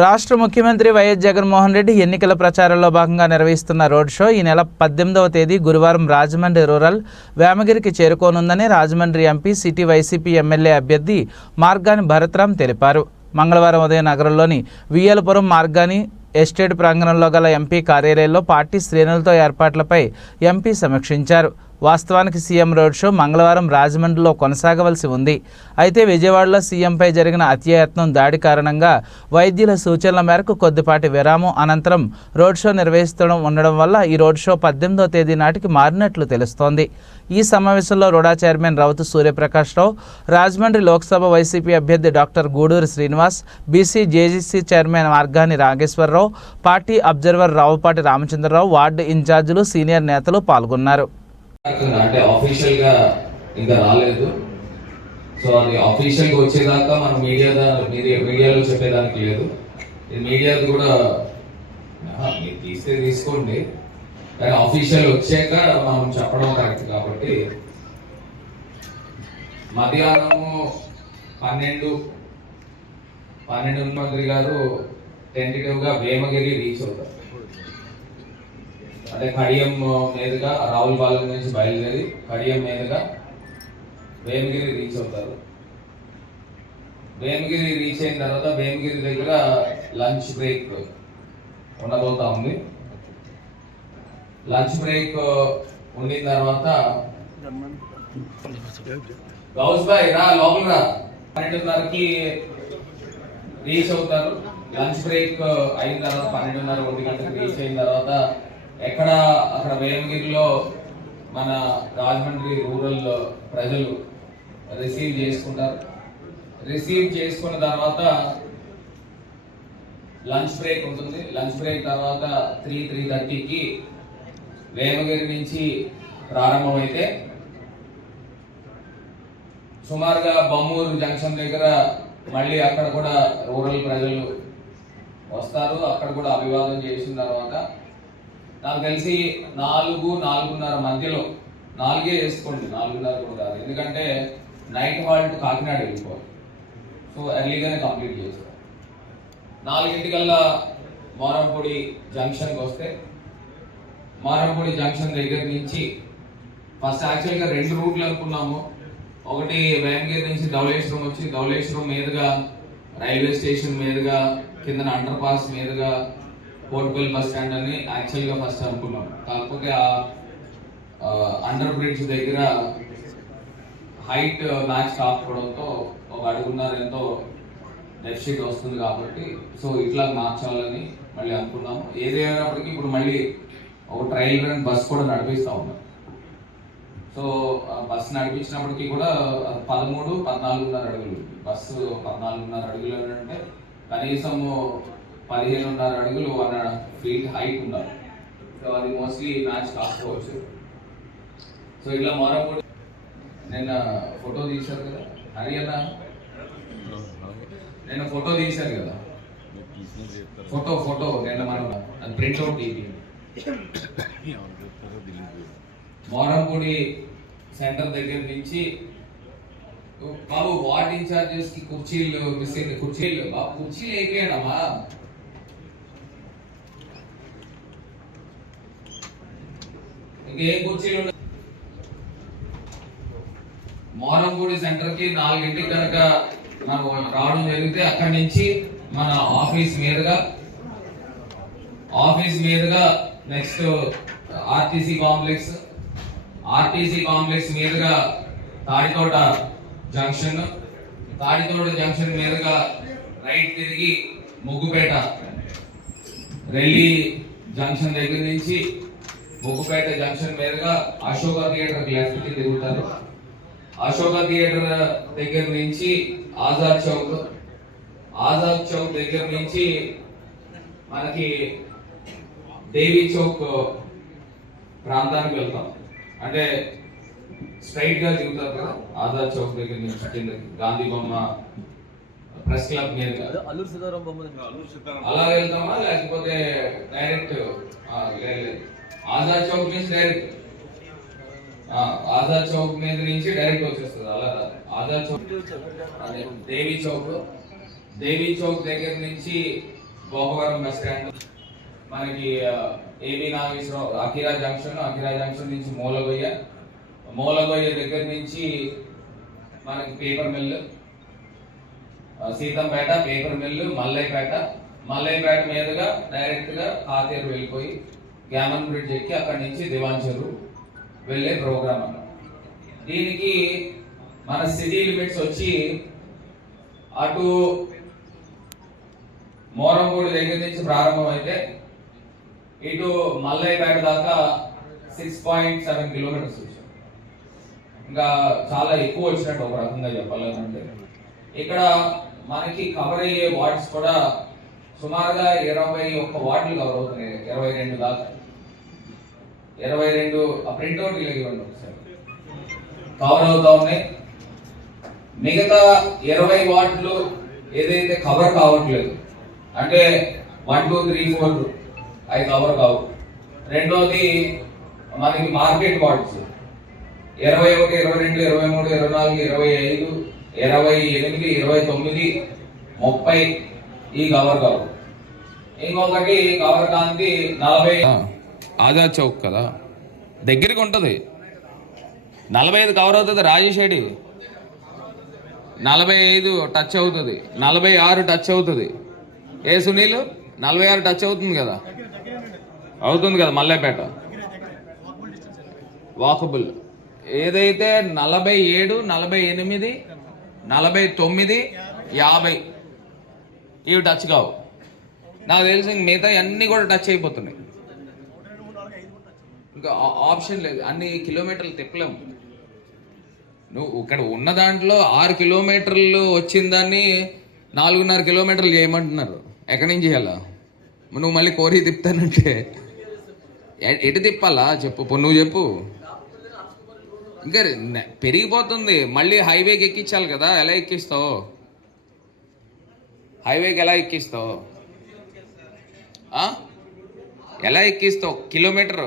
రాష్ట్ర ముఖ్యమంత్రి వైఎస్ జగన్మోహన్ రెడ్డి ఎన్నికల ప్రచారంలో భాగంగా నిర్వహిస్తున్న రోడ్ షో ఈ నెల పద్దెనిమిదవ తేదీ గురువారం రాజమండ్రి రూరల్ వేమగిరికి చేరుకోనుందని Rajahmundry MP city YCP MLA అభ్యర్థి మార్గాని భరత్రామ్ తెలిపారు. మంగళవారం ఉదయం నగరంలోని వియ్యలపురం మార్గాని ఎస్టేట్ ప్రాంగణంలో గల ఎంపీ కార్యాలయంలో పార్టీ శ్రేణులతో ఏర్పాట్లపై ఎంపీ సమీక్షించారు. వాస్తవానికి సీఎం రోడ్ షో మంగళవారం రాజమండ్రిలో కొనసాగవలసి ఉంది. అయితే విజయవాడలో సీఎంపై జరిగిన అత్యయత్నం దాడి కారణంగా వైద్యుల సూచనల మేరకు కొద్దిపాటి విరామం అనంతరం రోడ్ షో నిర్వహిస్తడం ఉండడం వల్ల ఈ రోడ్ షో పద్దెనిమిదో తేదీ నాటికి మారినట్లు తెలుస్తోంది. ఈ సమావేశంలో RUDA chairman Routhu Suryaprakash Rao Rajahmundry Lok Sabha YCP అభ్యర్థి doctor Guduru Srinivas BC JGC chairman Margani Nageswararao party observer Ravupati Ramachandrarao ward ఇన్ఛార్జీలు సీనియర్ నేతలు పాల్గొన్నారు. అంటే ఆఫీషియల్గా ఇంకా రాలేదు. సో అది ఆఫీషియల్గా వచ్చేదాకా మనం మీడియా మీడియాలో చెప్పేదానికి లేదు. మీడియా కూడా మీరు తీస్తే తీసుకోండి. కానీ ఆఫీషియల్ వచ్చాక మనం చెప్పడం కరెక్ట్ కాబట్టి. మధ్యాహ్నము పన్నెండు పన్నెండు మంత్రి గారు టెంటేటివ్గా వేమగిరి రీచ్ అవుతారు. అంటే కడియం మీదుగా రావుల పాలెం నుంచి బయలుదేరి కడియం మీదుగా వేమగిరి రీచ్ అవుతారు. వేమగిరి రీచ్ అయిన తర్వాత వేమగిరి దగ్గర లంచ్ బ్రేక్ ఉండబోతా ఉంది. లంచ్ బ్రేక్ ఉండిన తర్వాత గౌస్ బాయ్ రా లోపల రా. పన్నెండున్నరకి రీచ్ అవుతారు. లంచ్ బ్రేక్ అయిన తర్వాత పన్నెండున్నర ఒంటి గంటకి రీచ్ అయిన తర్వాత ఎక్కడ అక్కడ వేమగిరిలో మన రాజమండ్రి రూరల్ ప్రజలు రిసీవ్ చేసుకుంటారు. రిసీవ్ చేసుకున్న తర్వాత లంచ్ బ్రేక్ ఉంటుంది. లంచ్ బ్రేక్ తర్వాత త్రీ త్రీ థర్టీకి వేమగిరి నుంచి ప్రారంభమైతే సుమారుగా బొమ్మూరు జంక్షన్ దగ్గర మళ్ళీ అక్కడ కూడా రూరల్ ప్రజలు వస్తారు. అక్కడ కూడా అభివాదం చేసిన తర్వాత నాకు తెలిసి నాలుగు నాలుగున్నర మధ్యలో నాలుగే వేసుకోండి నాలుగున్నర కూడా కాదు. ఎందుకంటే నైట్ హాల్ట్ కాకినాడ వెళ్ళిపోవాలి. సో ఎర్లీగానే కంప్లీట్ చేస్తాం. నాలుగింటికల్లా మారంపూడి జంక్షన్కి వస్తే మారంపూడి జంక్షన్ దగ్గర నుంచి ఫస్ట్ యాక్చువల్గా రెండు రూట్లు అనుకున్నాము. ఒకటి వేమగిరి నుంచి ధవళేశ్వరం వచ్చి ధవళేశ్వరం మీదుగా రైల్వే స్టేషన్ మీదుగా కింద అండర్ పాస్ మీదుగా కోటిపల్లి బస్ స్టాండ్ అని యాక్చువల్గా ఫస్ట్ అనుకున్నాం. కాకపోతే ఆ అండర్ బ్రిడ్జ్ దగ్గర హైట్ మ్యాచ్ కాకపోవడంతో ఒక అడుగున్నర ఎంతో డెఫిషిట్ వస్తుంది కాబట్టి సో ఇట్లా మార్చాలని మళ్ళీ అనుకున్నాము ఏదేమైనప్పటికీ ఇప్పుడు మళ్ళీ ఒక ట్రయల్ రన్ బస్ కూడా నడిపిస్తా ఉన్నాం. సో బస్ నడిపించినప్పటికీ కూడా పదమూడు పద్నాలుగున్నర అడుగులు. బస్సు పద్నాలుగున్నర అడుగులు అంటే కనీసం పదిహేనున్నర అడుగులు వన్ ఫీట్ హైట్ ఉండాలి. సో అది మోస్ట్లీ మ్యాచ్ కాకపోవచ్చు సో ఇట్లా మారప్పుడు నిన్న ఫోటో తీశారు కదా. హరి అన్న? నిన్న ఫోటో తీశారు కదా. ఫోటో ఫోటో నిన్న మనం అది ప్రింట్అవుట్ తీపి మోరంపూడి సెంటర్ దగ్గర నుంచి బాబు వార్డ్ ఇన్ఛార్జెస్కి కుర్చీలు మిస్ అయింది కుర్చీలు. బాబు కుర్చీలు అయిపోయాడమ్మా ఇంకేం కుర్చీలు మోరంగూడి సెంటర్కి నాలుగింటికి కనుక మనం రావడం జరిగితే అక్కడి నుంచి మన ఆఫీస్ మీదుగా ఆఫీస్ మీదుగా next RTC complex RTC complex మీదుగా తాడితోట జంక్షన్ తాడితోట జంక్షన్ మీదుగా రైట్ తిరిగి ముగ్గుపేట రెల్లి జంక్షన్ దగ్గర నుంచి ముగ్గుపేట జంక్షన్ మీదుగా అశోక థియేటర్ లెఫ్ట్కి తిరుగుతారు. అశోక థియేటర్ దగ్గర నుంచి ఆజాద్ చౌక్ ఆజాద్ చౌక్ దగ్గర నుంచి మనకి దేవి చౌక్ ప్రాంతానికి వెళ్తాం. అంటే స్ట్రైట్గా దిగుతారు కదా ఆజాద్ చౌక్ దగ్గర నుంచి కిందకి గాంధీ బొమ్మ ప్రెస్ క్లబ్ మీదుగా అల్లూరు సీతారాం బొమ్మ అలా వెళ్తామా లేకపోతే డైరెక్ట్ ఆజాద్ చౌక్ నుంచి డైరెక్ట్ ఆజాద్ చౌక్ మీద నుంచి డైరెక్ట్ వచ్చేస్తుంది అలా ఆజాద్ చౌక్ అదే దేవి చౌక్. దేవి చౌక్ దగ్గర నుంచి భోగవరం బస్ స్టాండ్. మనకి AB Nageswararao Akhira junction Akhira junction నుంచి మూలగొయ్య. మూలగొయ్య దగ్గర నుంచి మనకి paper mill Seethampeta paper mill Mallaipeta. Mallaipeta మీదుగా డైరెక్ట్గా కాతేరు వెళ్ళిపోయి గ్యామన్ బ్రిడ్జ్ ఎక్కి అక్కడి నుంచి దివాంచరు వెళ్ళే ప్రోగ్రామ్ దీనికి మన సిటీ లిమిట్స్ వచ్చి అటు మోరంగూడి దగ్గర నుంచి ప్రారంభమైతే ఇటు మల్లైపేట దాకా సిక్స్ పాయింట్ సెవెన్ కిలోమీటర్స్ వచ్చాం. ఇంకా చాలా ఎక్కువ వచ్చినట్టు ఒక రకంగా చెప్పాలంటే. ఇక్కడ మనకి కవర్ అయ్యే వార్డ్స్ కూడా సుమారుగా ఇరవై ఒక్క వార్డులు కవర్ అవుతున్నాయి. ఇరవై రెండు దాకా. ఇరవై రెండు ఆ ప్రింట్అవుట్ ఇవ్వండి ఒకసారి. కవర్ అవుతా ఉన్నాయి. మిగతా ఇరవై వార్డులు ఏదైతే కవర్ కావట్లేదు అంటే వన్ టూ త్రీ ఫోర్ అవి కవర్ కావు. రెండోది మనకి మార్కెట్ వార్డ్స్ ఇరవై ఒకటి ఇరవై రెండు ఇరవై మూడు ఇరవై నాలుగు ఇరవై ఐదు ఇరవై ఎనిమిది ఇరవై తొమ్మిది ముప్పై ఈ కవర్ కావు. ఇంకొకటి కవర్ కాంతి నలభై ఆజాద్ చౌక్ కదా? దగ్గరికి ఉంటుంది. నలభై ఐదు కవర్ అవుతుంది రాజేషేడి నలభై ఐదు టచ్ అవుతుంది. నలభై ఆరు టచ్ అవుతుంది. ఏ సునీల్? నలభై ఆరు టచ్ అవుతుంది కదా? అవుతుంది కదా మల్లేపేట? వాకబుల్. ఏదైతే నలభై ఏడు నలభై ఎనిమిది నలభై తొమ్మిది యాభై ఇవి టచ్ కావు. నాకు తెలిసి మిగతా అన్నీ కూడా టచ్ అయిపోతున్నాయి. ఇంకా ఆప్షన్ లేదు. అన్ని కిలోమీటర్లు తిప్పలేము. నువ్వు ఇక్కడ ఉన్న దాంట్లో ఆరు కిలోమీటర్లు వచ్చిన దాన్ని నాలుగున్నర కిలోమీటర్లు చేయమంటున్నారు. ఎక్కడి నుంచి చేయాలా? నువ్వు మళ్ళీ కోరి తిప్పుతానంటే. ఎటు తిప్పాలా? చెప్పు. నువ్వు చెప్పు. ఇంకా పెరిగిపోతుంది. మళ్ళీ హైవేకి ఎక్కించాలి కదా. ఎలా ఎక్కిస్తావు? హైవేకి ఎలా ఎక్కిస్తావు? ఆ? ఎలా ఎక్కిస్తావు? కిలోమీటర్